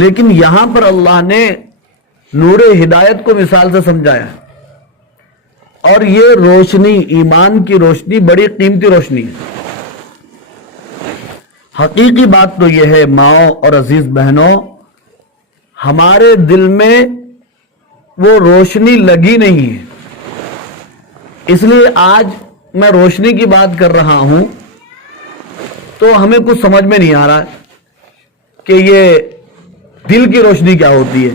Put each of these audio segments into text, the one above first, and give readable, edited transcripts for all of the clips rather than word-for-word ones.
لیکن یہاں پر اللہ نے نور ہدایت کو مثال سے سمجھایا ہے، اور یہ روشنی، ایمان کی روشنی بڑی قیمتی روشنی ہے۔ حقیقی بات تو یہ ہے ماؤں اور عزیز بہنوں، ہمارے دل میں وہ روشنی لگی نہیں ہے، اس لیے آج میں روشنی کی بات کر رہا ہوں تو ہمیں کچھ سمجھ میں نہیں آ رہا کہ یہ دل کی روشنی کیا ہوتی ہے،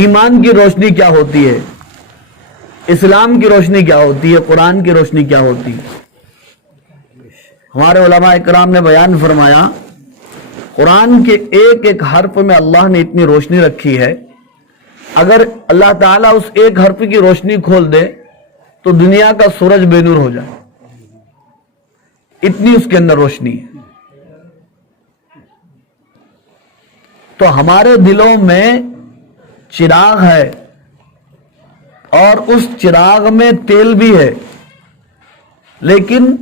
ایمان کی روشنی کیا ہوتی ہے، اسلام کی روشنی کیا ہوتی ہے، قرآن کی روشنی کیا ہوتی ہے۔ ہمارے علماء اکرام نے بیان فرمایا، قرآن کے ایک ایک حرف میں اللہ نے اتنی روشنی رکھی ہے، اگر اللہ تعالیٰ اس ایک حرف کی روشنی کھول دے تو دنیا کا سورج بے نور ہو جائے، اتنی اس کے اندر روشنی ہے۔ تو ہمارے دلوں میں چراغ ہے، اور اس چراغ میں تیل بھی ہے، لیکن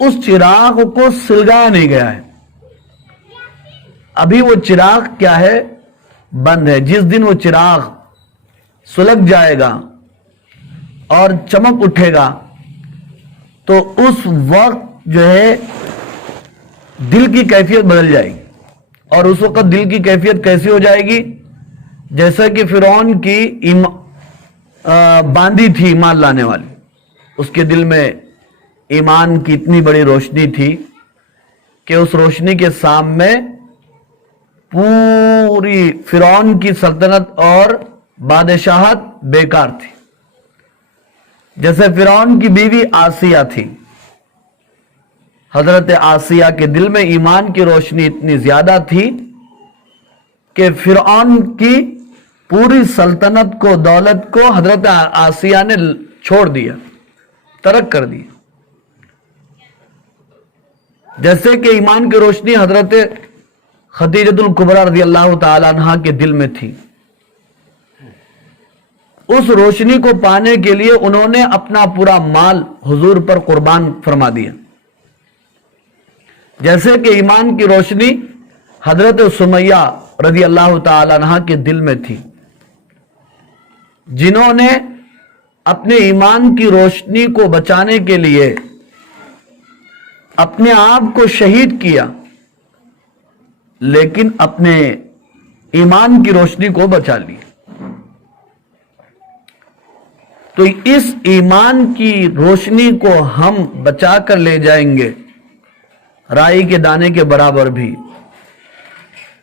اس چراغ کو سلگایا نہیں گیا ہے، ابھی وہ چراغ کیا ہے؟ بند ہے۔ جس دن وہ چراغ سلگ جائے گا اور چمک اٹھے گا تو اس وقت جو ہے دل کی کیفیت بدل جائے گی، اور اس وقت دل کی کیفیت کیسی ہو جائے گی؟ جیسا کہ فرعون کی باندھی تھی ایمان لانے والی، اس کے دل میں ایمان کی اتنی بڑی روشنی تھی کہ اس روشنی کے سامنے پوری فرعون کی سلطنت اور بادشاہت بیکار تھی۔ جیسے فرعون کی بیوی آسیہ تھی، حضرت آسیہ کے دل میں ایمان کی روشنی اتنی زیادہ تھی کہ فرعون کی پوری سلطنت کو، دولت کو حضرت آسیہ نے چھوڑ دیا، ترک کر دیا۔ جیسے کہ ایمان کی روشنی حضرت خدیجۃ الکبریٰ رضی اللہ تعالی عنہا کے دل میں تھی، اس روشنی کو پانے کے لیے انہوں نے اپنا پورا مال حضور پر قربان فرما دیا۔ جیسے کہ ایمان کی روشنی حضرت سمیہ رضی اللہ تعالی عنہا کے دل میں تھی، جنہوں نے اپنے ایمان کی روشنی کو بچانے کے لیے اپنے آپ کو شہید کیا، لیکن اپنے ایمان کی روشنی کو بچا لی۔ تو اس ایمان کی روشنی کو ہم بچا کر لے جائیں گے رائی کے دانے کے برابر بھی،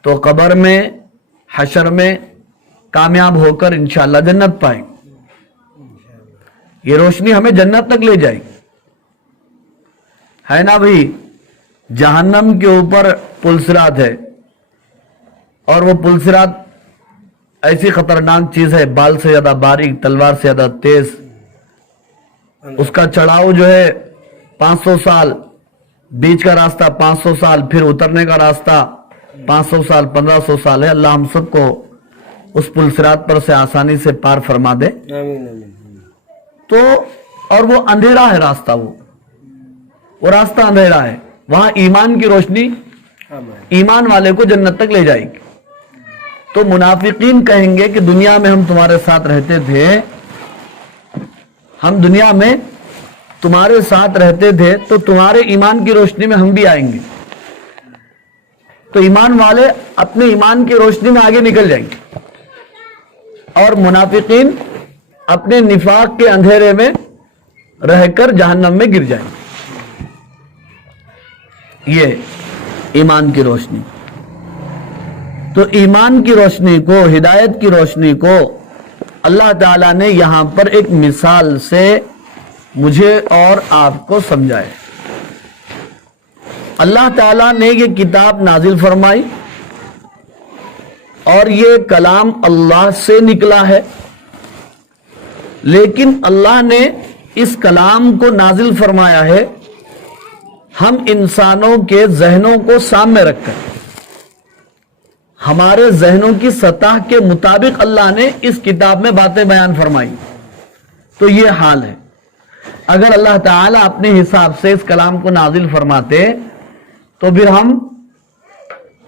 تو قبر میں، حشر میں کامیاب ہو کر انشاءاللہ جنت پائیں۔ یہ روشنی ہمیں جنت تک لے جائے گی، ہے نا بھائی؟ جہنم کے اوپر پلسرات ہے، اور وہ پلسرات ایسی خطرناک چیز ہے، بال سے زیادہ باریک، تلوار سے زیادہ تیز، اس کا چڑھاؤ جو ہے 500 سال، بیچ کا راستہ 500 سال، پھر اترنے کا راستہ 500 سال، 1500 سال ہے۔ اللہ ہم سب کو اس پلسرات پر سے آسانی سے پار فرما دے۔ تو اور وہ اندھیرا ہے راستہ، وہ راستہ اندھیرا ہے، وہاں ایمان کی روشنی ایمان والے کو جنت تک لے جائے گی۔ تو منافقین کہیں گے کہ دنیا میں ہم تمہارے ساتھ رہتے تھے، ہم دنیا میں تمہارے ساتھ رہتے تھے تو تمہارے ایمان کی روشنی میں ہم بھی آئیں گے۔ تو ایمان والے اپنے ایمان کی روشنی میں آگے نکل جائیں گے، اور منافقین اپنے نفاق کے اندھیرے میں رہ کر جہنم میں گر جائیں گے۔ یہ ایمان کی روشنی۔ تو ایمان کی روشنی کو، ہدایت کی روشنی کو اللہ تعالیٰ نے یہاں پر ایک مثال سے مجھے اور آپ کو سمجھائے۔ اللہ تعالیٰ نے یہ کتاب نازل فرمائی، اور یہ کلام اللہ سے نکلا ہے، لیکن اللہ نے اس کلام کو نازل فرمایا ہے ہم انسانوں کے ذہنوں کو سامنے رکھ کر، ہمارے ذہنوں کی سطح کے مطابق اللہ نے اس کتاب میں باتیں بیان فرمائی۔ تو یہ حال ہے، اگر اللہ تعالیٰ اپنے حساب سے اس کلام کو نازل فرماتے تو پھر ہم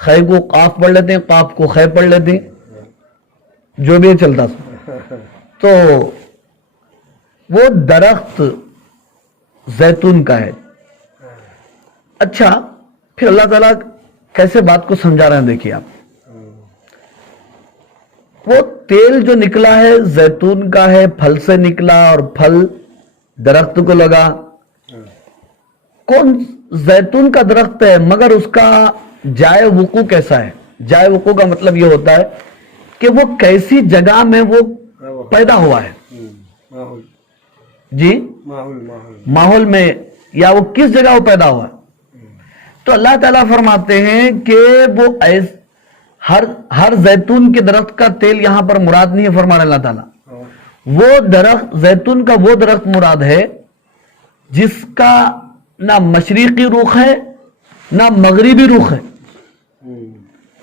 خے کو قاف پڑھ لیتے ہیں, قاف کو خے پڑھ لیتے ہیں, جو بھی چلتا سو. تو وہ درخت زیتون کا ہے. اچھا پھر اللہ تعالیٰ کیسے بات کو سمجھا رہے ہیں دیکھیے آپ. وہ تیل جو نکلا ہے زیتون کا ہے, پھل سے نکلا اور پھل درخت کو لگا. کون زیتون کا درخت ہے, مگر اس کا جائے وقوع کیسا ہے؟ جائے وقوع کا مطلب یہ ہوتا ہے کہ وہ کیسی جگہ میں وہ پیدا ہوا ہے. جی ماحول میں, یا وہ کس جگہ وہ پیدا ہوا. تو اللہ تعالیٰ فرماتے ہیں کہ وہ ہر زیتون کے درخت کا تیل یہاں پر مراد نہیں ہے. فرمانے اللہ تعالیٰ وہ درخت زیتون کا وہ درخت مراد ہے جس کا نہ مشرقی رخ ہے نہ مغربی رخ ہے.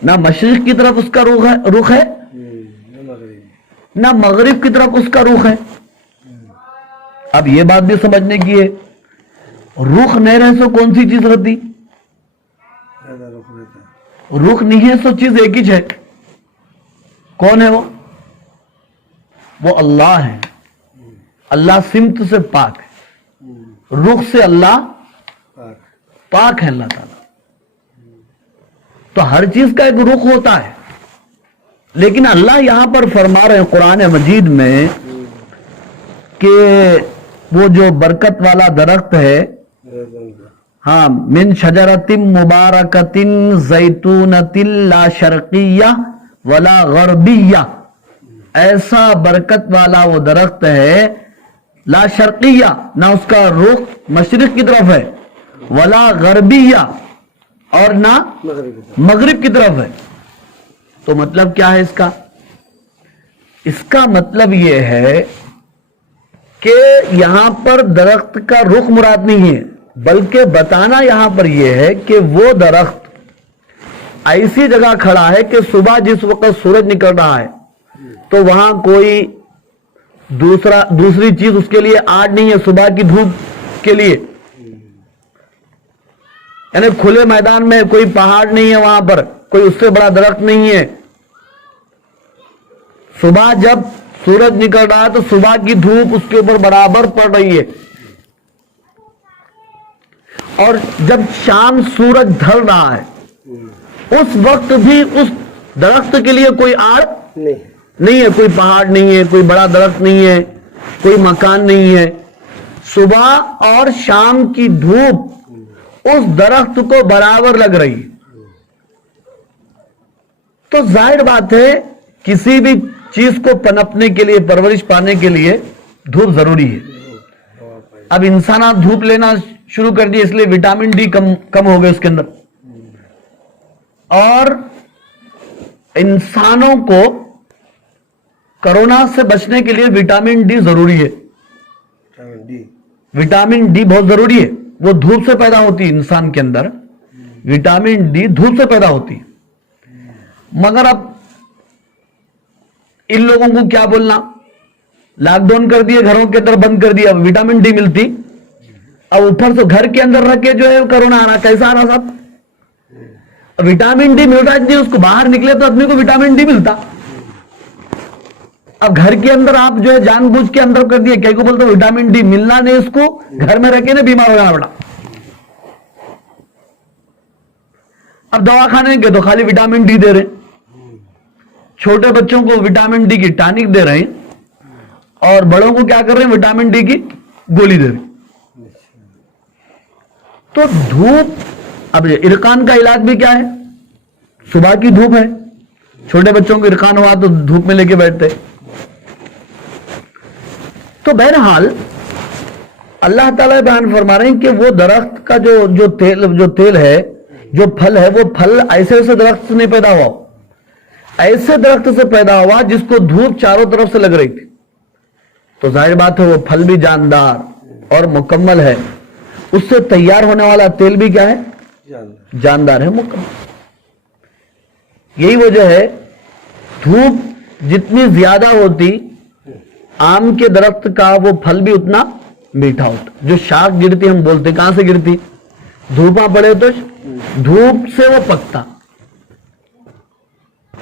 نہ مشرق کی طرف اس کا رخ ہے نہ مغرب کی طرف اس کا رخ ہے. اب یہ بات بھی سمجھنے کی ہے, رخ نہیں رہے سو کون سی چیز رہتی؟ رخ نہیں ہے سو چیز ایک ہی ہے. کون ہے وہ؟ وہ اللہ ہے. اللہ سمت سے پاک ہے, رخ سے اللہ پاک ہے اللہ تعالیٰ. تو ہر چیز کا ایک رخ ہوتا ہے. لیکن اللہ یہاں پر فرما رہے ہیں قرآن مجید میں کہ وہ جو برکت والا درخت ہے, ہاں, من شجرۃ مبارکۃ زیتونۃ لا شرقیہ ولا غربیہ, ایسا برکت والا وہ درخت ہے, لا شرقیہ, نہ اس کا رخ مشرق کی طرف ہے, ولا غربیہ, اور نہ مغرب کی طرف ہے. تو مطلب کیا ہے اس کا؟ اس کا مطلب یہ ہے کہ یہاں پر درخت کا رخ مراد نہیں ہے, بلکہ بتانا یہاں پر یہ ہے کہ وہ درخت ایسی جگہ کھڑا ہے کہ صبح جس وقت سورج نکل رہا ہے تو وہاں کوئی دوسری چیز اس کے لیے آڑ نہیں ہے صبح کی دھوپ کے لیے. یعنی کھلے میدان میں کوئی پہاڑ نہیں ہے, وہاں پر کوئی اس سے بڑا درخت نہیں ہے. صبح جب سورج نکل رہا ہے تو صبح کی دھوپ اس کے اوپر برابر پڑ رہی ہے, اور جب شام سورج ڈھل رہا ہے اس وقت بھی اس درخت کے لیے کوئی آڑ نہیں ہے, کوئی پہاڑ نہیں ہے, کوئی بڑا درخت نہیں ہے, کوئی مکان نہیں ہے. صبح اور شام کی دھوپ اس درخت کو برابر لگ رہی ہے. تو ظاہر بات ہے کسی بھی چیز کو پنپنے کے لیے, پرورش پانے کے لیے دھوپ ضروری ہے. اب انسانات دھوپ لینا شروع کر دیے, اس لیے وٹامن ڈی کم ہو گئے اس کے اندر. اور انسانوں کو کرونا سے بچنے کے لیے وٹامن ڈی ضروری ہے. وٹامن ڈی بہت ضروری ہے, وہ دھوپ سے پیدا ہوتی ہے انسان کے اندر. وٹامن ڈی دھوپ سے پیدا ہوتی ہے. مگر اب ان لوگوں کو کیا بولنا, لاک ڈاؤن کر دیے, گھروں کے اندر بند کر دیا, اب وٹامن ڈی ملتی, اب اوپر سے گھر کے اندر رکھ کے جو ہے کرونا آ رہا. کیسا آ رہا صاحب؟ وٹامن ڈی مل رہا ہے, اس کو باہر نکلے تو آدمی کو وٹامن ڈی ملتا. اب گھر کے اندر آپ جو ہے جان بوجھ کے اندر کر دیا, کئی کو بولتے وٹامن ڈی ملنا نہیں, اس کو گھر میں رہ کے نا بیمار ہو جانا پڑا. اب دوا کھانے کے تو خالی وٹامن ڈی دے رہے, چھوٹے بچوں کو وٹامن ڈی کی ٹانک دے رہے ہیں, اور بڑوں کو کیا کر رہے ہیں, وٹامن ڈی کی گولی دے رہے ہیں. تو دھوپ, اب عرقان کا علاج بھی کیا ہے, صبح کی دھوپ ہے. چھوٹے بچوں کو عرقان ہوا تو دھوپ میں لے کے بیٹھتے. تو بہرحال اللہ تعالیٰ بیان فرما رہے ہیں کہ وہ درخت کا جو تیل ہے, جو پھل ہے, وہ پھل ایسے درخت سے نہیں پیدا ہوا, ایسے درخت سے پیدا ہوا جس کو دھوپ چاروں طرف سے لگ رہی تھی. تو ظاہر بات ہے وہ پھل بھی جاندار اور مکمل ہے. اس سے تیار ہونے والا تیل بھی کیا ہے, جاندار ہے, مکمل. یہی وجہ ہے دھوپ جتنی زیادہ ہوتی, آم کے درخت کا وہ پھل بھی اتنا میٹھا ہوتا. جو شاخ گرتی, ہم بولتے کہاں سے گرتی, دھوپاں پڑے تو دھوپ سے وہ پکتا,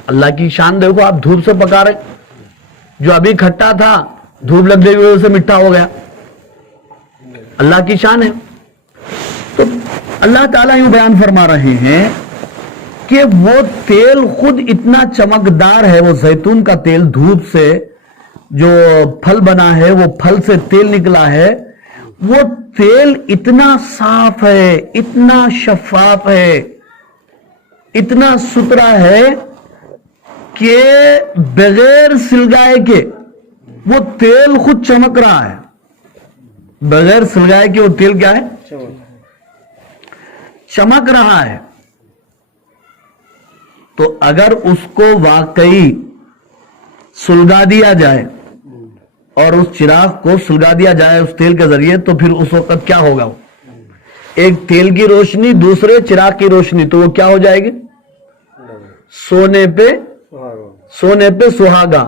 اللہ کی شان دیکھو, آپ دھوپ سے پکا رہے, جو ابھی کھٹا تھا دھوپ لگ گئی وجہ سے میٹھا ہو گیا, اللہ کی شان ہے. تو اللہ تعالیٰ یوں بیان فرما رہے ہیں کہ وہ تیل خود اتنا چمکدار ہے, وہ زیتون کا تیل, دھوپ سے جو پھل بنا ہے وہ پھل سے تیل نکلا ہے, وہ تیل اتنا صاف ہے, اتنا شفاف ہے, اتنا ستھرا ہے کہ بغیر سلگائے کے وہ تیل خود چمک رہا ہے. بغیر سلگائے کے وہ تیل کیا ہے؟ چمک رہا ہے. تو اگر اس کو واقعی سلگا دیا جائے اور اس چراغ کو سلگا دیا جائے اس تیل کے ذریعے, تو پھر اس وقت کیا ہوگا؟ ایک تیل کی روشنی دوسرے چراغ کی روشنی, تو وہ کیا ہو جائے گی؟ سونے پہ سہاگا.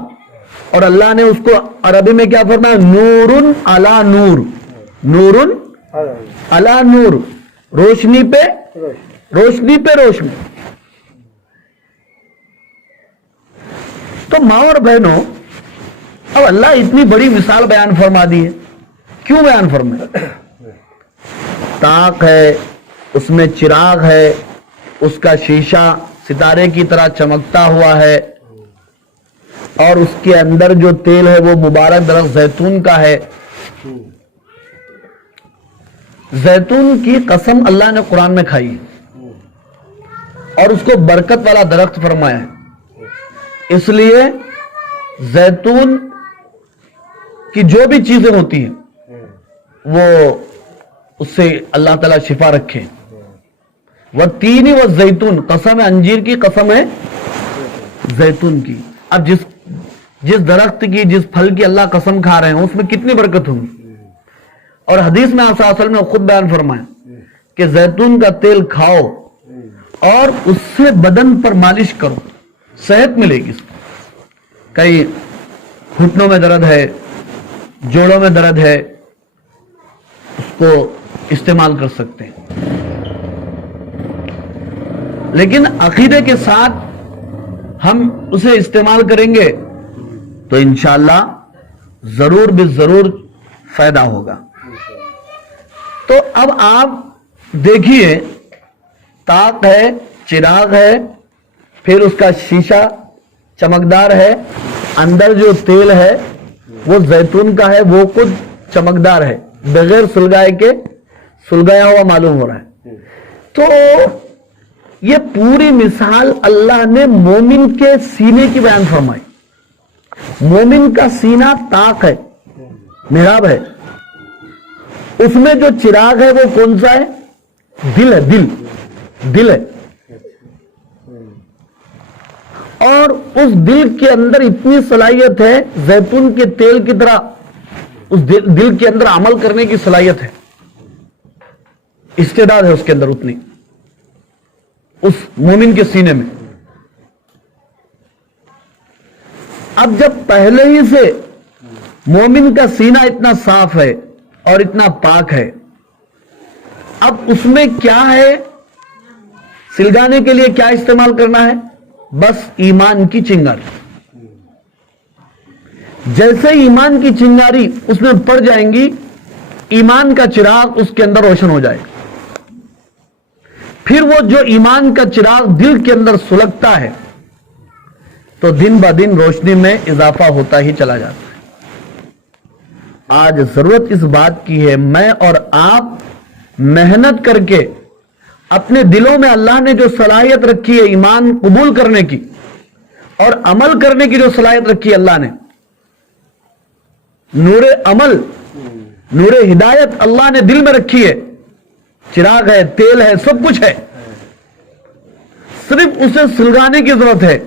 اور اللہ نے اس کو عربی میں کیا فرمایا؟ نورن علی نور, نورن علی نور, روشنی پہ روشنی پہ روشنی. تو ماں اور بہنوں, اب اللہ اتنی بڑی مثال بیان فرما دی ہے, کیوں بیان فرمائے؟ طاق ہے, اس میں چراغ ہے, اس کا شیشہ ستارے کی طرح چمکتا ہوا ہے, اور اس کے اندر جو تیل ہے وہ مبارک درخت زیتون کا ہے. زیتون کی قسم اللہ نے قرآن میں کھائی اور اس کو برکت والا درخت فرمایا ہے. اس لیے زیتون کی جو بھی چیزیں ہوتی ہیں وہ اس سے اللہ تعالیٰ شفا رکھے. والتین والزیتون, قسم ہے انجیر کی, قسم ہے زیتون کی. اب جس درخت کی, جس پھل کی اللہ قسم کھا رہے ہیں اس میں کتنی برکت ہوگی. اور حدیث میں آپ صلی اللہ علیہ وسلم نے خود بیان فرمایا کہ زیتون کا تیل کھاؤ اور اس سے بدن پر مالش کرو, صحت ملے گی. کئی گھٹنوں میں درد ہے, جوڑوں میں درد ہے, اس کو استعمال کر سکتے ہیں. لیکن عقیدے کے ساتھ ہم اسے استعمال کریں گے تو انشاءاللہ ضرور بالضرور فائدہ ہوگا. تو اب آپ دیکھیے, طاق ہے, چراغ ہے, پھر اس کا شیشہ چمکدار ہے, اندر جو تیل ہے وہ زیتون کا ہے, وہ خود چمکدار ہے, بغیر سلگائے کے سلگایا ہوا معلوم ہو رہا ہے. تو یہ پوری مثال اللہ نے مومن کے سینے کی بیان فرمائی. مومن کا سینہ طاق ہے, محراب ہے, اس میں جو چراغ ہے وہ کون سا ہے؟ دل ہے, دل ہے. اور اس دل کے اندر اتنی صلاحیت ہے زیتون کے تیل کی طرح, اس دل کے اندر عمل کرنے کی صلاحیت ہے, استعداد ہے اس کے اندر اتنی, اس مومن کے سینے میں. اب جب پہلے ہی سے مومن کا سینہ اتنا صاف ہے اور اتنا پاک ہے, اب اس میں کیا ہے سلگانے کے لیے, کیا استعمال کرنا ہے؟ بس ایمان کی چنگاری. جیسے ایمان کی چنگاری اس میں پڑ جائیں گی, ایمان کا چراغ اس کے اندر روشن ہو جائے گا. پھر وہ جو ایمان کا چراغ دل کے اندر سلگتا ہے تو دن بہ دن روشنی میں اضافہ ہوتا ہی چلا جاتا ہے. آج ضرورت اس بات کی ہے, میں اور آپ محنت کر کے اپنے دلوں میں اللہ نے جو صلاحیت رکھی ہے ایمان قبول کرنے کی اور عمل کرنے کی جو صلاحیت رکھی ہے اللہ نے, نور عمل, نور ہدایت اللہ نے دل میں رکھی ہے. چراغ ہے, تیل ہے, سب کچھ ہے, صرف اسے سلگانے کی ضرورت ہے.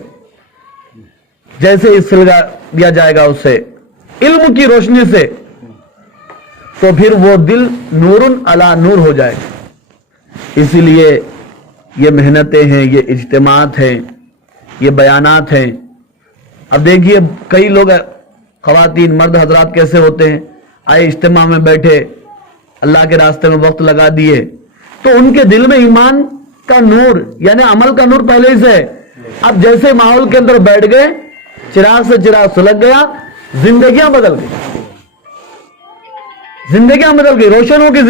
جیسے ہی سلگا دیا جائے گا اسے علم کی روشنی سے, تو پھر وہ دل نورن علی نور ہو جائے گا. اسی لیے یہ محنتیں ہیں, یہ اجتماعات ہیں, یہ بیانات ہیں. اب دیکھیے کئی لوگ, خواتین مرد حضرات کیسے ہوتے ہیں, آئے اجتماع میں بیٹھے, اللہ کے راستے میں وقت لگا دیے, تو ان کے دل میں ایمان کا نور یعنی عمل کا نور پہلے ہی سے ہے, اب جیسے ماحول کے اندر بیٹھ گئے, چراغ سے چراغ سلگ گیا, زندگیاں بدل گئی, زندگیاں بدل گئی, روشن ہو گئی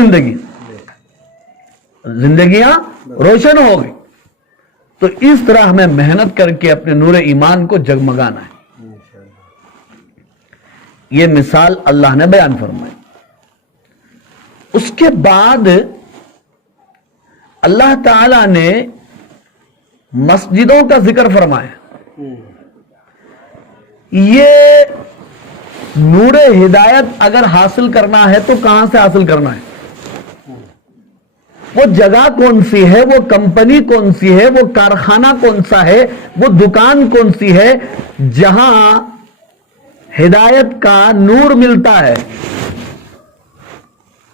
زندگیاں روشن ہو گئی. تو اس طرح ہمیں محنت کر کے اپنے نور ایمان کو جگمگانا ہے. یہ مثال اللہ نے بیان فرمائی. اس کے بعد اللہ تعالی نے مسجدوں کا ذکر فرمایا. یہ نور ہدایت اگر حاصل کرنا ہے تو کہاں سے حاصل کرنا ہے؟ وہ جگہ کون سی ہے, وہ کمپنی کون سی ہے, وہ کارخانہ کون سا ہے, وہ دکان کون سی ہے جہاں ہدایت کا نور ملتا ہے.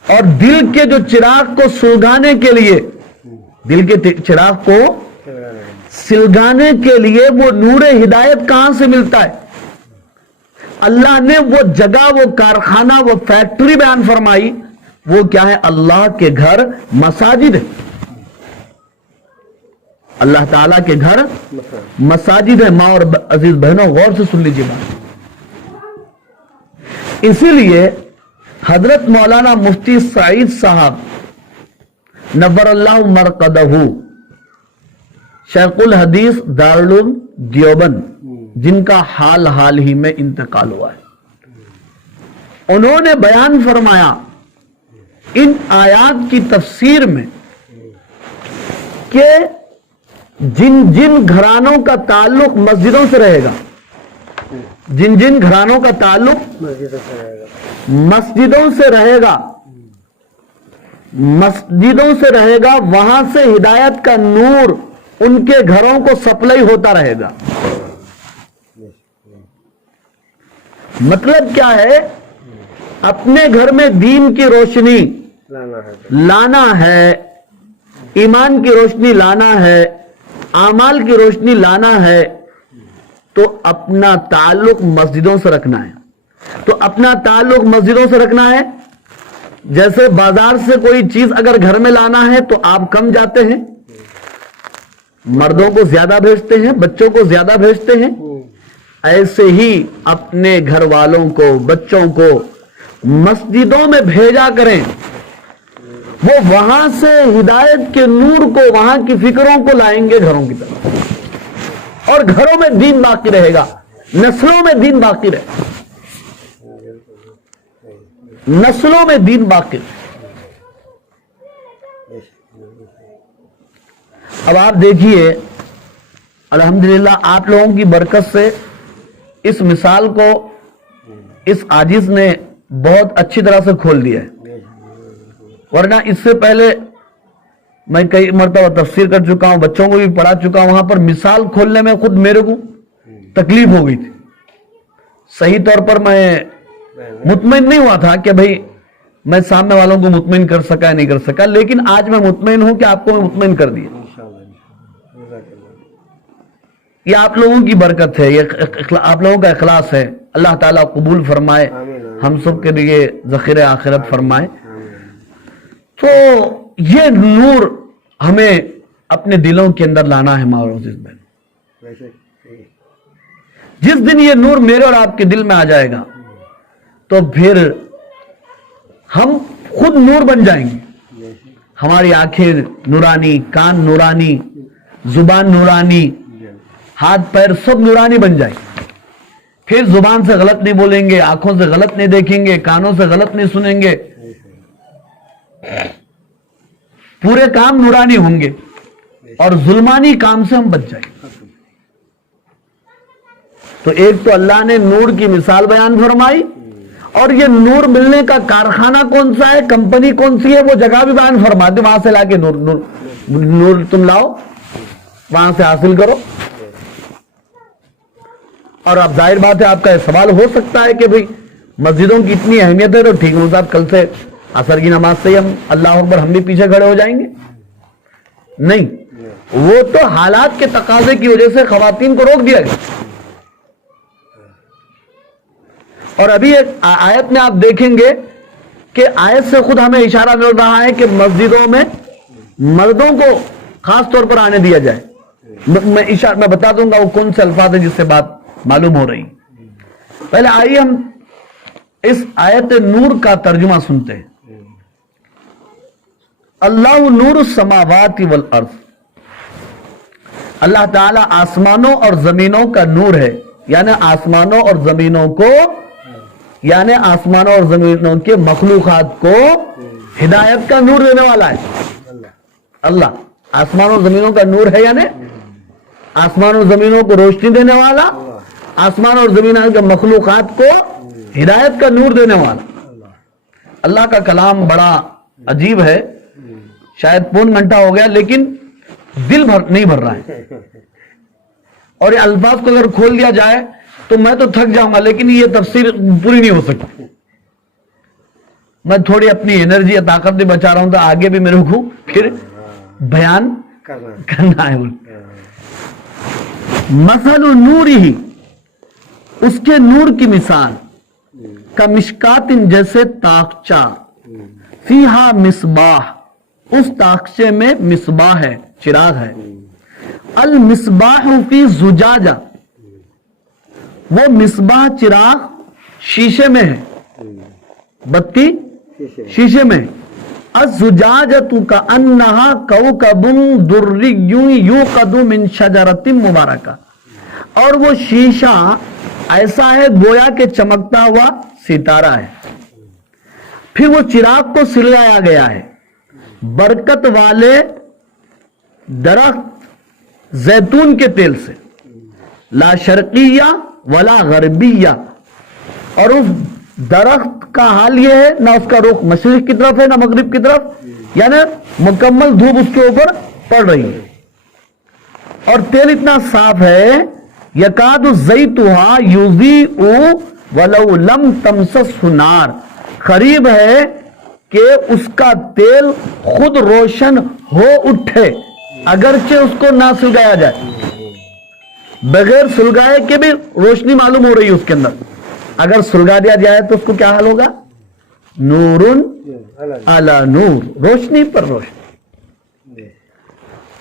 اور دل کے جو چراغ کو سلگانے کے لیے, دل کے چراغ کو سلگانے کے لیے وہ نور ہدایت کہاں سے ملتا ہے؟ اللہ نے وہ جگہ, وہ کارخانہ, وہ فیکٹری بیان فرمائی. وہ کیا ہے؟ اللہ کے گھر, مساجد. اللہ تعالیٰ کے گھر مساجد ہے. ماں اور عزیز بہنوں, غور سے سن لیجیے بات. اسی لیے حضرت مولانا مفتی سعید صاحب نور اللہ مرقدہ, شیخ الحدیث دارالعلوم دیوبند, جن کا حال ہی میں انتقال ہوا ہے, انہوں نے بیان فرمایا ان آیات کی تفسیر میں کہ جن جن گھرانوں کا تعلق مسجدوں سے رہے گا, جن جن گھرانوں کا تعلق مسجدوں سے رہے گا, مسجدوں سے رہے گا, وہاں سے ہدایت کا نور ان کے گھروں کو سپلائی ہوتا رہے گا. مطلب کیا ہے؟ اپنے گھر میں دین کی روشنی لانا ہے, ایمان کی روشنی لانا ہے, اعمال کی روشنی لانا ہے, تو اپنا تعلق مسجدوں سے رکھنا ہے. تو اپنا تعلق مسجدوں سے رکھنا ہے. جیسے بازار سے کوئی چیز اگر گھر میں لانا ہے تو آپ کم جاتے ہیں, مردوں کو زیادہ بھیجتے ہیں, بچوں کو زیادہ بھیجتے ہیں. ایسے ہی اپنے گھر والوں کو, بچوں کو مسجدوں میں بھیجا کریں. وہ وہاں سے ہدایت کے نور کو, وہاں کی فکروں کو لائیں گے گھروں کی طرف, اور گھروں میں دین باقی رہے گا, نسلوں میں دین باقی رہے گا, نسلوں میں دین باقی رہے. اب آپ دیکھیے, الحمدللہ آپ لوگوں کی برکت سے اس مثال کو اس عاجز نے بہت اچھی طرح سے کھول دیا ہے. ورنہ اس سے پہلے میں کئی مرتبہ تفسیر کر چکا ہوں, بچوں کو بھی پڑھا چکا ہوں, وہاں پر مثال کھولنے میں خود میرے کو تکلیف ہو گئی تھی. صحیح طور پر میں مطمئن نہیں ہوا تھا کہ بھئی میں سامنے والوں کو مطمئن کر سکا یا نہیں کر سکا, لیکن آج میں مطمئن ہوں کہ آپ کو میں مطمئن کر دیا. یہ آپ لوگوں کی برکت ہے, یہ آپ لوگوں کا اخلاص ہے. اللہ تعالیٰ قبول فرمائے, ہم سب کے لیے ذخیرہ آخرت فرمائے. تو یہ نور ہمیں اپنے دلوں کے اندر لانا ہے. ماں عزیز بہن, جس دن یہ نور میرے اور آپ کے دل میں آ جائے گا تو پھر ہم خود نور بن جائیں گے. ہماری آنکھیں نورانی, کان نورانی, زبان نورانی, ہاتھ پیر سب نورانی بن جائیں. پھر زبان سے غلط نہیں بولیں گے, آنکھوں سے غلط نہیں دیکھیں گے, کانوں سے غلط نہیں سنیں گے, پورے کام نورانی ہوں گے, اور ظلمانی کام سے ہم بچ جائیں گے. تو ایک تو اللہ نے نور کی مثال بیان فرمائی, اور یہ نور ملنے کا کارخانہ کون سا ہے, کمپنی کون سی ہے, وہ جگہ بھی بیان فرما دے, وہاں سے لا کے نور تم لاؤ, وہاں سے حاصل کرو. اور اب ظاہر بات ہے, آپ کا سوال ہو سکتا ہے کہ بھئی مسجدوں کی اتنی اہمیت ہے تو ٹھیک ہے صاحب, کل سے عصر کی نماز سے ہم اللہ اکبر ہم بھی پیچھے کھڑے ہو جائیں گے. نہیں, وہ تو حالات کے تقاضے کی وجہ سے خواتین کو روک دیا گیا. اور ابھی ایک آیت میں آپ دیکھیں گے کہ آیت سے خود ہمیں اشارہ مل رہا ہے کہ مسجدوں میں مردوں کو خاص طور پر آنے دیا جائے. میں بتا دوں گا وہ کون سے الفاظ ہیں جس سے بات معلوم ہو رہی. پہلے آئیے ہم اس آیت نور کا ترجمہ سنتے ہیں. اللہ نور السماوات والارض، اللہ تعالی آسمانوں اور زمینوں کا نور ہے، یعنی آسمانوں اور زمینوں کو، یعنی آسمانوں اور زمینوں کے مخلوقات کو ہدایت کا نور دینے والا ہے. اللہ آسمانوں اور زمینوں کا نور ہے، یعنی آسمان اور زمینوں کو روشنی دینے والا، آسمان اور زمینوں کے مخلوقات کو ہدایت کا نور دینے والا. اللہ کا کلام بڑا عجیب ہے، شاید پون گھنٹہ ہو گیا لیکن دل نہیں بھر رہا ہے. اور یہ الفاظ کو اگر کھول دیا جائے تو میں تو تھک جاؤں گا، لیکن یہ تفسیر پوری نہیں ہو سکتی. میں تھوڑی اپنی انرجی اور طاقت بھی بچا رہا ہوں تو آگے بھی میرے کو پھر بیان کرنا ہے. مثل نوری، اس کے نور کی مثال، کا مشکات جیسے تاقچہ، فیہا مصباح، اس تاقچے میں مصباح ہے، چراغ ہے. المصباح فی زجاجہ، وہ مصباح چراغ شیشے میں ہے، بتی شیشے میں. الزجاجۃ کأنہا کوکب دری یوقد من شجرۃ مبارکہ، اور وہ شیشہ ایسا ہے گویا کہ چمکتا ہوا ستارہ ہے. پھر وہ چراغ کو سلگایا گیا ہے برکت والے درخت زیتون کے تیل سے، لا شرقیہ ولا غربیہ، اور اس درخت کا حال یہ ہے نہ اس کا رخ مشرق کی طرف ہے نہ مغرب کی طرف، یعنی مکمل دھوپ اس کے اوپر پڑ رہی ہے. اور تیل اتنا صاف ہے، یکاد زیتھا یضیء ولو لم تمسسہ نار، قریب ہے کہ اس کا تیل خود روشن ہو اٹھے اگرچہ اس کو نہ سلگایا جائے. بغیر سلگائے کے بھی روشنی معلوم ہو رہی ہے اس کے اندر، اگر سلگا دیا جائے تو اس کو کیا حال ہوگا؟ نورن علی نور، روشنی پر روشنی.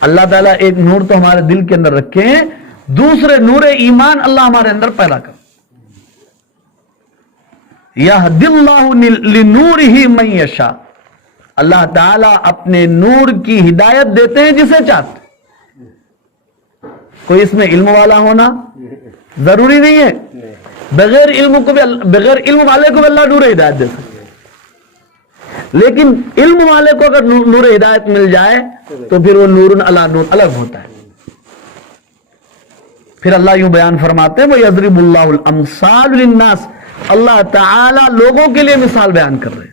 اللہ تعالیٰ ایک نور تو ہمارے دل کے اندر رکھے ہیں، دوسرے نور ایمان اللہ ہمارے اندر پیدا کر. یہدی اللہ لنورہ من یشاء، اللہ تعالیٰ اپنے نور کی ہدایت دیتے ہیں جسے چاہتے. کوئی اس میں علم والا ہونا ضروری نہیں ہے، بغیر علم والے کو بھی اللہ نور ہدایت دے سکتے، لیکن علم والے کو اگر نور ہدایت مل جائے تو پھر وہ نور علی نور الگ ہوتا ہے. پھر اللہ یوں بیان فرماتے ہیں وَيَضْرِبُ اللَّهُ الْأَمْثَالُ لِلنَّاسِ، اللہ تعالی لوگوں کے لیے مثال بیان کر رہے ہیں،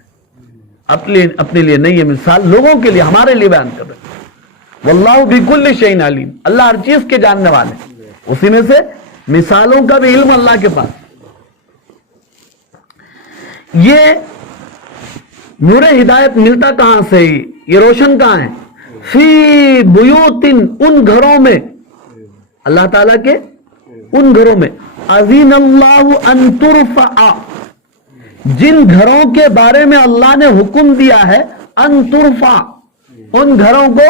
اپنے لیے نہیں، یہ مثال لوگوں کے لیے، ہمارے لیے بیان کر رہے ہیں. وَاللَّهُ بِكُلِّ شَيْءٍ عَلِيمٌ، اللہ ہر چیز کے جاننے والے ہیں. اسی میں سے مثالوں کا بھی علم اللہ کے پاس. یہ نور ہدایت ملتا کہاں سے، یہ روشن کہاں ہے؟ فی بیوتن، ان گھروں میں، اللہ تعالیٰ کے ان گھروں میں، اذن اللہ ان ترفع، جن گھروں کے بارے میں اللہ نے حکم دیا ہے، ان ترفع، ان گھروں کو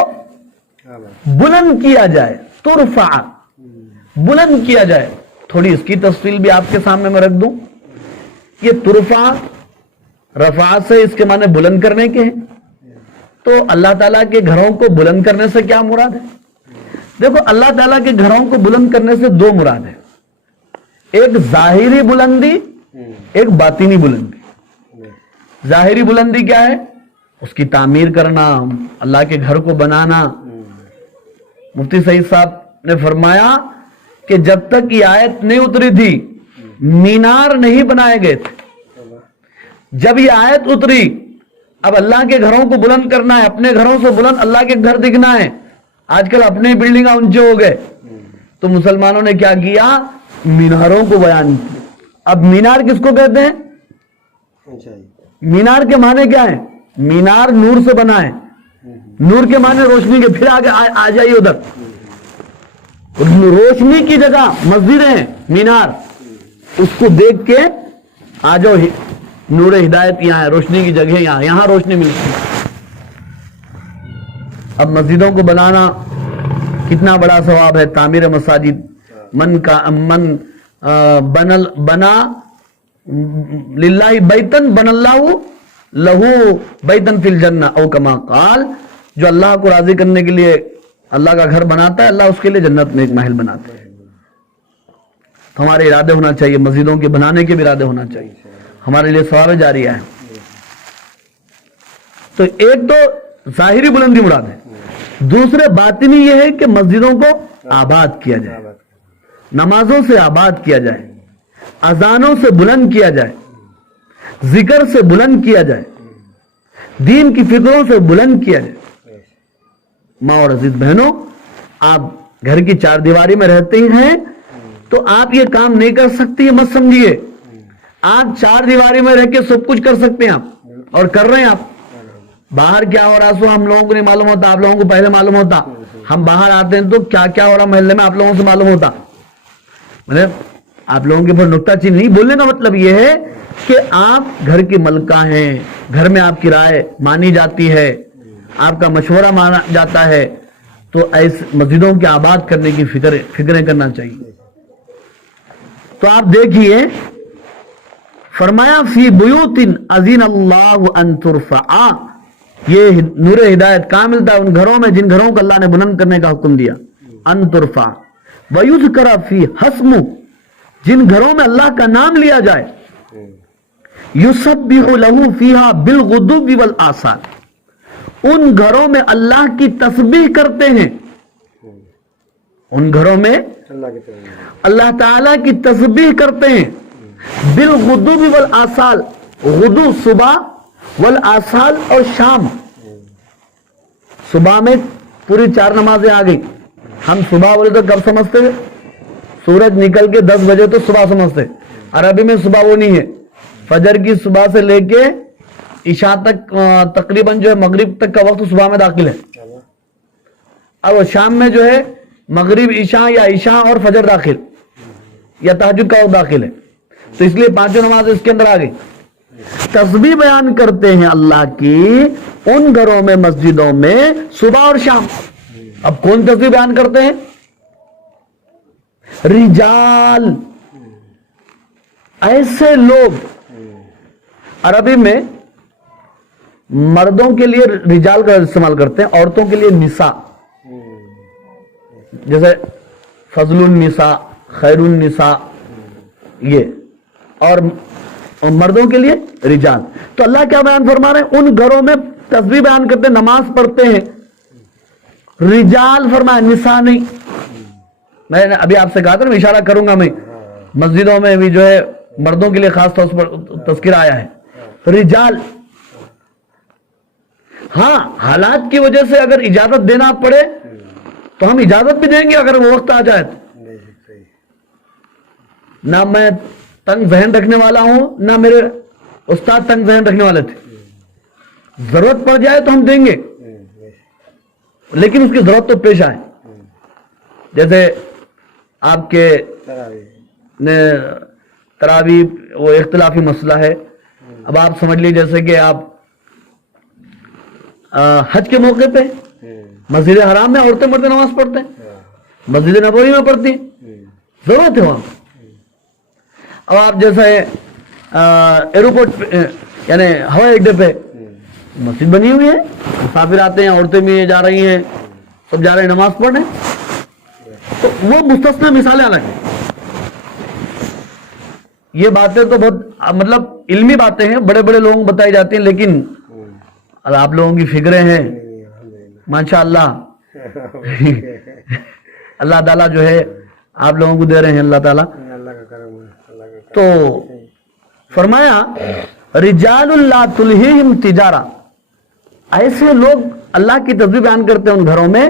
بلند کیا جائے، ترفع بلند کیا جائے. تھوڑی اس کی تفصیل بھی آپ کے سامنے میں رکھ دوں. یہ ترفع رفع سے اس کے معنی بلند کرنے کے ہیں، تو اللہ تعالیٰ کے گھروں کو بلند کرنے سے کیا مراد ہے؟ دیکھو اللہ تعالیٰ کے گھروں کو بلند کرنے سے دو مراد ہے، ایک ظاہری بلندی، ایک باطنی بلندی. ظاہری بلندی کیا ہے؟ اس کی تعمیر کرنا، اللہ کے گھر کو بنانا. مفتی سعید صاحب نے فرمایا کہ جب تک یہ آیت نہیں اتری تھی مینار نہیں بنائے گئے تھے. جب یہ آیت اتری اب اللہ کے گھروں کو بلند کرنا ہے، اپنے گھروں سے بلند اللہ کے گھر دکھنا ہے. آج کل اپنے بلڈنگ اونچے ہو گئے تو مسلمانوں نے کیا کیا؟ میناروں کو بیان کیا. اب مینار کس کو کہتے ہیں؟ مینار کے معنی کیا ہے؟ مینار نور سے بنا ہے، نور کے معنی روشنی کے. پھر آگے آ جائیے ادھر، روشنی کی جگہ مسجد ہے مینار، اس کو دیکھ کے آ جاؤ، نور ہدایت یہاں ہے، روشنی کی جگہ یہاں روشنی ملتی ہے. اب مسجدوں کو بنانا کتنا بڑا ثواب ہے تعمیر مساجد. من بنا للہ بیتن بن اللہ لہو بیتن فی الجنہ او کما قال. جو اللہ کو راضی کرنے کے لیے اللہ کا گھر بناتا ہے, اللہ اس کے لیے جنت میں ایک محل بناتا ہے. تو ہمارے ارادے ہونا چاہیے, مسجدوں کے بنانے کے بھی ارادے ہونا چاہیے, ہمارے لیے ثواب جاریہ ہے. تو ایک تو ظاہری بلندی مراد ہے, دوسرے باطنی یہ ہے کہ مسجدوں کو آباد کیا جائے, نمازوں سے آباد کیا جائے, اذانوں سے بلند کیا جائے, ذکر سے بلند کیا جائے, دین کی فکروں سے بلند کیا جائے. ماں اور عزیز بہنوں, آپ گھر کی چار دیواری میں رہتے ہیں تو آپ یہ کام نہیں کر سکتے, یہ مت سمجھیے. آپ چار دیواری میں رہ کے سب کچھ کر سکتے ہیں آپ, اور کر رہے ہیں آپ. باہر کیا ہو رہا سو ہم لوگوں کو نہیں معلوم ہوتا, آپ لوگوں کو پہلے معلوم ہوتا. ہم باہر آتے ہیں تو کیا کیا ہو رہا محلے میں آپ لوگوں سے معلوم ہوتا. مطلب آپ لوگوں کے اوپر نکتہ چینی نہیں بولنے کا مطلب یہ ہے کہ آپ گھر کے ملکہ ہیں, گھر میں آپ کی رائے مانی جاتی ہے, آپ کا مشورہ مانا جاتا ہے, تو ایسے مسجدوں کے آباد کرنے کی فکریں کرنا چاہیے. تو آپ دیکھیے فرمایا فی بیوت اذن اللہ ان ترفع, یہ نور ہدایت کہاں ملتا ہے؟ ان گھروں میں جن گھروں کو اللہ نے بلند کرنے کا حکم دیا. ان ترفع ویذکر فی اسمہ, جن گھروں میں اللہ کا نام لیا جائے. یسبح لہ فیہا بالغدو والآصال, ان گھروں میں اللہ کی تسبیح کرتے ہیں. ان گھروں میں اللہ تعالی کی تسبیح کرتے ہیں. بالغدو والآصال, غدو صبح, والآصال اور شام. صبح میں پوری 4 نمازیں آ گئی. ہم صبح بولے تو کب سمجھتے ہیں؟ سورج نکل کے 10 بجے تو صبح سمجھتے. عربی میں صبح وہ نہیں ہے, فجر کی صبح سے لے کے عشاء تک تقریباً جو ہے مغرب تک کا وقت صبح میں داخل ہے. اب شام میں جو ہے مغرب عشاء یا عشاء اور فجر داخل, یا تہجد کا وقت داخل ہے. تو اس لیے 5 نمازیں اس کے اندر آ گئی. تسبیح بیان کرتے ہیں اللہ کی ان گھروں میں, مسجدوں میں صبح اور شام. اب کون تسبیح بیان کرتے ہیں؟ رجال, ایسے لوگ. عربی میں مردوں کے لیے رجال کا استعمال کرتے ہیں, عورتوں کے لیے نساء. جیسے فضل النساء, خیر النساء, یہ, اور مردوں کے لیے رجال. تو اللہ کیا بیان فرما رہے ہیں؟ ان گھروں میں تسبیح بیان کرتے ہیں, نماز پڑھتے ہیں. رجال فرمایا, نساء نہیں. میں نے ابھی آپ سے کہا تھا نا, اشارہ کروں گا میں, مسجدوں میں بھی جو ہے مردوں کے لیے خاص طور پر تذکرہ آیا ہے. رجال, ہاں حالات کی وجہ سے اگر اجازت دینا پڑے تو ہم اجازت بھی دیں گے اگر وہ وقت آ جائے. نہ میں تنگ ذہن رکھنے والا ہوں, نہ میرے استاد تنگ ذہن رکھنے والے تھے. ضرورت پڑ جائے تو ہم دیں گے, لیکن اس کی ضرورت تو پیش آئے. جیسے آپ کے تراویح وہ اختلافی مسئلہ ہے. اب آپ سمجھ لیجیے جیسے کہ آپ حج کے موقع پہ مسجد حرام میں عورتیں مرد نماز پڑھتے ہیں, مسجد نبوی میں پڑھتی ہیں, ضرورت ہے وہاں. اب آپ جیسے ایئرپورٹ یعنی ہوائی اڈے پہ مسجد بنی ہوئی ہے, مسافر آتے ہیں, عورتیں بھی جا رہی ہیں, سب جا رہے ہیں نماز پڑھنے, تو وہ مستثنی مثالیں الگ ہیں. یہ باتیں تو بہت مطلب علمی باتیں ہیں, بڑے بڑے لوگوں کو بتائی جاتی ہیں, لیکن آپ لوگوں کی فکریں ہیں ماشاءاللہ. اللہ تعالیٰ جو ہے آپ لوگوں کو دے رہے ہیں, اللہ تعالیٰ. تو فرمایا رجال لا تلہیہم تجارہ, ایسے لوگ اللہ کی تسبیح بیان کرتے ہیں ان گھروں میں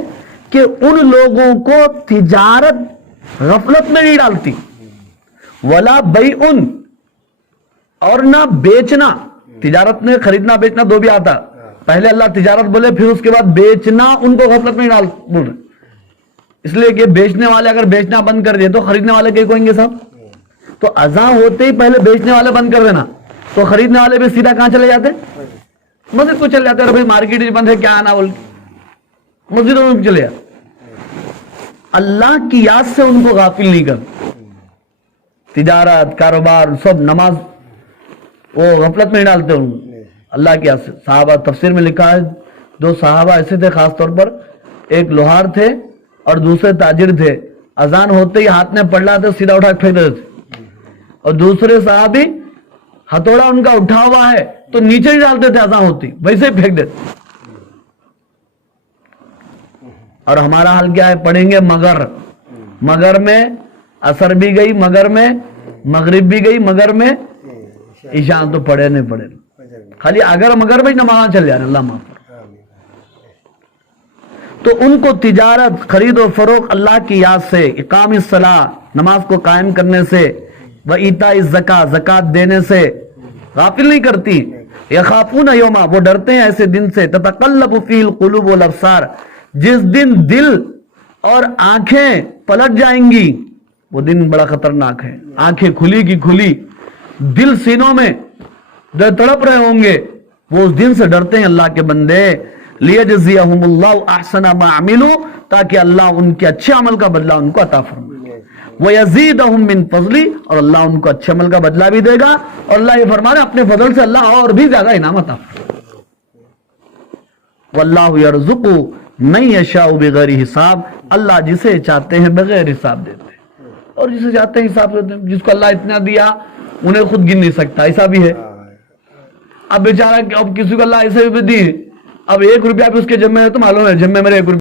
کہ ان لوگوں کو تجارت غفلت میں نہیں ڈالتی. ولا بیع, اور نہ بیچنا. تجارت میں خریدنا بیچنا دو بھی آتا, پہلے اللہ تجارت بولے پھر اس کے بعد بیچنا ان کو غفلت میں ڈال بول رہے. اس لیے کہ بیچنے والے اگر بیچنا بند کر دے تو خریدنے والے کیا کہیں گے صاحب؟ تو اذان ہوتے ہی پہلے بیچنے والے بند کر دینا, تو خریدنے والے بھی سیدھا کہاں چلے جاتے؟ مسجد کو چلے جاتے. ارے بھائی مارکیٹ بند ہے کیا آنا بول کے مسجدوں میں چلے جاتے. اللہ کی یاد سے ان کو غافل نہیں کرتے. تجارت کاروبار سب نماز وہ غفلت میں نہیں ڈالتے ان کو اللہ کی یاد سے. صحابہ تفسیر میں لکھا ہے 2 صحابہ ایسے تھے خاص طور پر, ایک لوہار تھے اور دوسرے تاجر تھے. اذان ہوتے ہی ہاتھ میں پڑ لاتے سیدھا اٹھا کے پھینک دیتے تھے, اور دوسرے صحابی ہتھوڑا ان کا اٹھا ہوا ہے تو نیچے ہی ڈالتے تھے, اذان ہوتی ویسے ہی پھینک دیتے. اور ہمارا حال کیا ہے؟ پڑھیں گے مگر میں عصر بھی گئی, مگر میں مغرب بھی گئی, مگر میں عشاء تو پڑھے نہیں پڑھے, خالی اگر مگر میں نماز چل جانے. اللہ معاف. تو ان کو تجارت خرید و فروخت اللہ کی یاد سے, اقام الصلاۃ نماز کو قائم کرنے سے, و ایتاء الزکاۃ زکات دینے سے غافل نہیں کرتی. یخافون یوما وہ ڈرتے ہیں ایسے دن سے, تتقلب فیہ القلوب والابصار جس دن دل اور آنکھیں پلٹ جائیں گی. وہ دن بڑا خطرناک ہے. آنکھیں کھلی کی کھلی, دل سینوں میں تڑپ رہے ہوں گے. وہ اس دن سے ڈرتے ہیں اللہ کے بندے. لیجزیہم اللہ احسن ما عملوا تاکہ اللہ ان کے اچھے عمل کا بدلہ ان کو عطا فرمائے. ویزیدہم من فضلی اور اللہ ان کو اچھے عمل کا بدلہ بھی دے گا. اور اللہ یہ فرما رہے اپنے فضل سے اللہ اور بھی زیادہ انعام عطا فرمائے. واللہ یرزق من یشاء بغیر حساب اللہ جسے چاہتے ہیں بغیر حساب دیتے ہیں, اور جسے چاہتے ہیں حساب دیتے ہیں. جس کو اللہ اتنا دیا انہیں خود گن نہیں سکتا, ایسا بھی ہے. اب بیچارہ اب کسی کو اللہ ایسے بھی دی, اب 1 روپیہ بھی اس کے جب میں ہے تو معلوم ہے جب میں میرے 1 روپیہ